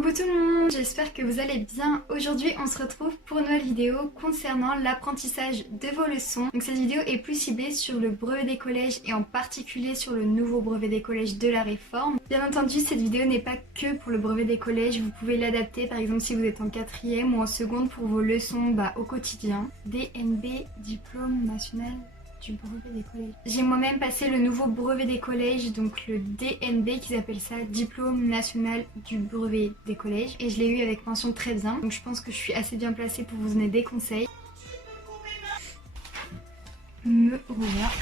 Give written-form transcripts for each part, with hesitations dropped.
Coucou tout le monde, j'espère que vous allez bien. Aujourd'hui on se retrouve pour une nouvelle vidéo concernant l'apprentissage de vos leçons. Donc cette vidéo est plus ciblée sur le brevet des collèges et en particulier sur le nouveau brevet des collèges de la réforme. Bien entendu cette vidéo n'est pas que pour le brevet des collèges, vous pouvez l'adapter par exemple si vous êtes en 4e ou en seconde pour vos leçons au quotidien. DNB, diplôme national du brevet des collèges. J'ai moi-même passé le nouveau brevet des collèges, donc le DNB qu'ils appellent ça, diplôme national du brevet des collèges, et je l'ai eu avec mention très bien, donc je pense que je suis assez bien placée pour vous donner des conseils. Me revoir.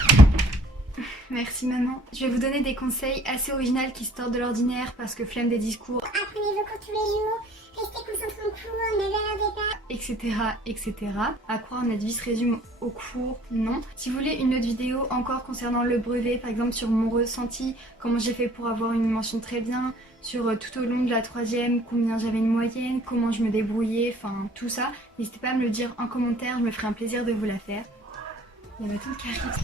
Merci maman. Je vais vous donner des conseils assez originaux qui sortent de l'ordinaire parce que flemme des discours. Apprenez vos cours tous les jours, restez concentrés au cours, ne regardez pas. Etc. À croire notre vie se résume au cours, non. Si vous voulez une autre vidéo encore concernant le brevet, par exemple sur mon ressenti, comment j'ai fait pour avoir une mention très bien, sur tout au long de la 3e, combien j'avais une moyenne, comment je me débrouillais, enfin tout ça, n'hésitez pas à me le dire en commentaire, je me ferai un plaisir de vous la faire. Il y a ma tante qui arrive.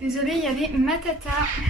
Désolée, il y avait ma tata.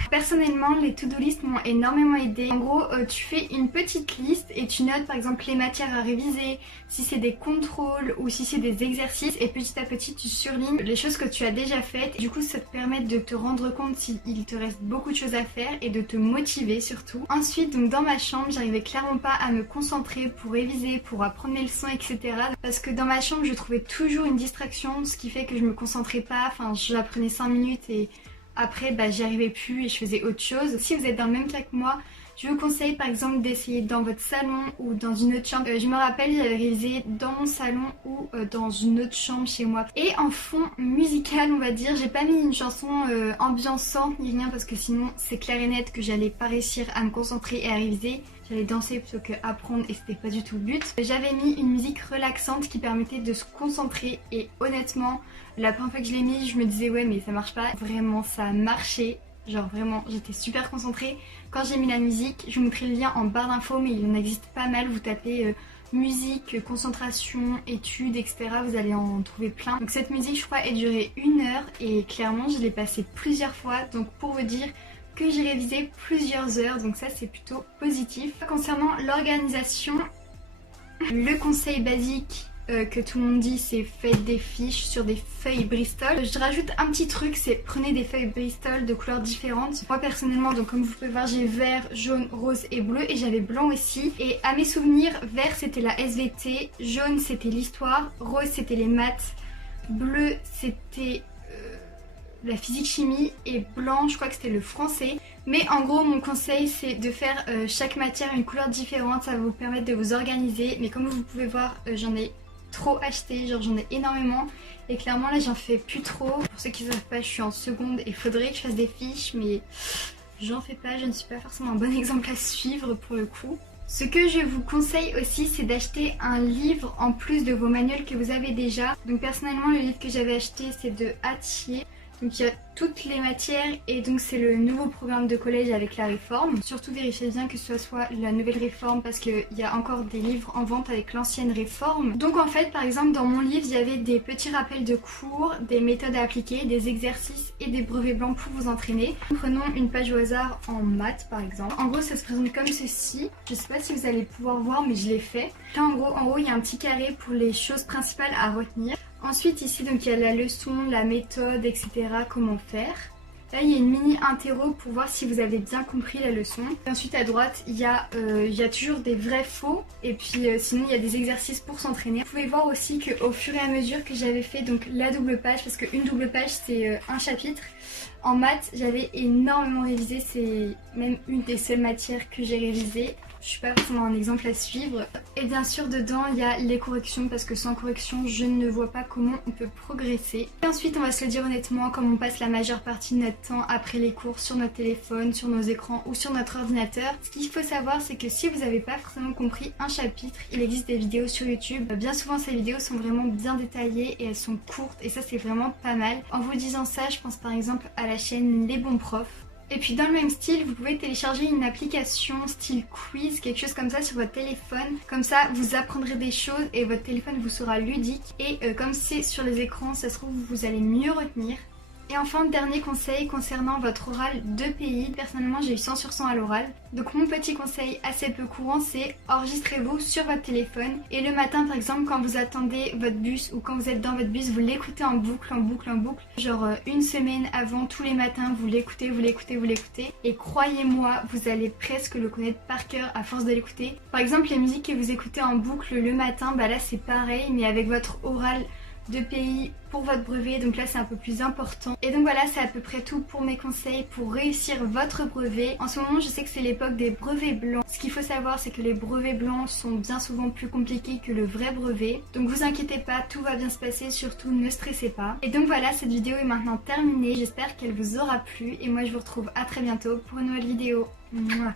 Personnellement, les to-do list m'ont énormément aidé. En gros, tu fais une petite liste et tu notes par exemple les matières à réviser, si c'est des contrôles ou si c'est des exercices, et petit à petit tu surlignes les choses que tu as déjà faites. Du coup, ça te permet de te rendre compte s'il te reste beaucoup de choses à faire et de te motiver surtout. Ensuite, donc dans ma chambre, j'arrivais clairement pas à me concentrer pour réviser, pour apprendre mes leçons, etc. Parce que dans ma chambre, je trouvais toujours une distraction, ce qui fait que je me concentrais pas. Enfin, j'apprenais 5 minutes et après j'y arrivais plus et je faisais autre chose. Si vous êtes dans le même cas que moi, je vous conseille par exemple d'essayer dans votre salon ou dans une autre chambre. Je me rappelle, j'avais révisé dans mon salon ou dans une autre chambre chez moi. Et en fond musical, on va dire, j'ai pas mis une chanson ambiançante ni rien parce que sinon c'est clair et net que j'allais pas réussir à me concentrer et à réviser. J'allais danser plutôt que apprendre et c'était pas du tout le but. J'avais mis une musique relaxante qui permettait de se concentrer et honnêtement, la première fois que je l'ai mis, je me disais ouais mais ça marche pas. Vraiment ça a marché. Genre vraiment, j'étais super concentrée. Quand j'ai mis la musique, je vous mettrai le lien en barre d'infos, mais il en existe pas mal. Vous tapez musique, concentration, études, etc. Vous allez en trouver plein. Donc cette musique, je crois, elle durait 1 heure et clairement, je l'ai passée plusieurs fois. Donc pour vous dire que j'ai révisé plusieurs heures, donc ça c'est plutôt positif. Concernant l'organisation, le conseil basique que tout le monde dit, c'est faites des fiches sur des feuilles Bristol. Je rajoute un petit truc, c'est prenez des feuilles Bristol de couleurs différentes. Moi personnellement, donc comme vous pouvez voir, j'ai vert, jaune, rose et bleu, et j'avais blanc aussi. Et à mes souvenirs, vert c'était la SVT, jaune c'était l'histoire, rose c'était les maths, bleu c'était la physique-chimie et blanc je crois que c'était le français. Mais en gros mon conseil c'est de faire chaque matière une couleur différente, ça va vous permettre de vous organiser. Mais comme vous pouvez voir, j'en ai trop acheté, genre j'en ai énormément et clairement là j'en fais plus trop. Pour ceux qui ne savent pas, je suis en seconde et il faudrait que je fasse des fiches mais j'en fais pas, je ne suis pas forcément un bon exemple à suivre pour le coup. Ce que je vous conseille aussi, c'est d'acheter un livre en plus de vos manuels que vous avez déjà. Donc personnellement le livre que j'avais acheté c'est de Hatier. Donc il y a toutes les matières et donc c'est le nouveau programme de collège avec la réforme. Surtout vérifiez bien que ce soit la nouvelle réforme parce qu'il y a encore des livres en vente avec l'ancienne réforme. Donc en fait par exemple dans mon livre il y avait des petits rappels de cours, des méthodes à appliquer, des exercices et des brevets blancs pour vous entraîner. Prenons une page au hasard en maths par exemple. En gros ça se présente comme ceci. Je sais pas si vous allez pouvoir voir mais je l'ai fait. Là en gros il y a un petit carré pour les choses principales à retenir. Ensuite ici donc il y a la leçon, la méthode, etc. comment faire. Là il y a une mini interro pour voir si vous avez bien compris la leçon. Et ensuite à droite il y a toujours des vrais faux et puis sinon il y a des exercices pour s'entraîner. Vous pouvez voir aussi qu'au fur et à mesure que j'avais fait donc la double page, parce qu'une double page c'est un chapitre. En maths j'avais énormément révisé, c'est même une des seules matières que j'ai révisées. Je suis pas forcément un exemple à suivre. Et bien sûr dedans il y a les corrections parce que sans correction je ne vois pas comment on peut progresser. Et ensuite on va se le dire honnêtement, comme on passe la majeure partie de notre temps après les cours sur notre téléphone, sur nos écrans ou sur notre ordinateur, ce qu'il faut savoir c'est que si vous n'avez pas forcément compris un chapitre, il existe des vidéos sur YouTube. Bien souvent ces vidéos sont vraiment bien détaillées et elles sont courtes et ça c'est vraiment pas mal. En vous disant ça, je pense par exemple à la chaîne Les Bons Profs. Et puis dans le même style, vous pouvez télécharger une application style quiz, quelque chose comme ça sur votre téléphone. Comme ça, vous apprendrez des choses et votre téléphone vous sera ludique. Et comme c'est sur les écrans, ça se trouve vous allez mieux retenir. Et enfin, dernier conseil concernant votre oral de pays. Personnellement, j'ai eu 100 sur 100 à l'oral. Donc mon petit conseil assez peu courant, c'est enregistrez-vous sur votre téléphone. Et le matin, par exemple, quand vous attendez votre bus ou quand vous êtes dans votre bus, vous l'écoutez en boucle, en boucle, en boucle. Genre une semaine avant, tous les matins, vous l'écoutez, vous l'écoutez, vous l'écoutez. Et croyez-moi, vous allez presque le connaître par cœur à force de l'écouter. Par exemple, les musiques que vous écoutez en boucle le matin, bah là c'est pareil, mais avec votre oral de pays pour votre brevet, donc là c'est un peu plus important. Et donc voilà, c'est à peu près tout pour mes conseils pour réussir votre brevet. En ce moment je sais que c'est l'époque des brevets blancs. Ce qu'il faut savoir, c'est que les brevets blancs sont bien souvent plus compliqués que le vrai brevet. Donc vous inquiétez pas, tout va bien se passer, surtout ne stressez pas. Et donc voilà, cette vidéo est maintenant terminée, j'espère qu'elle vous aura plu et moi je vous retrouve à très bientôt pour une nouvelle vidéo. Mouah.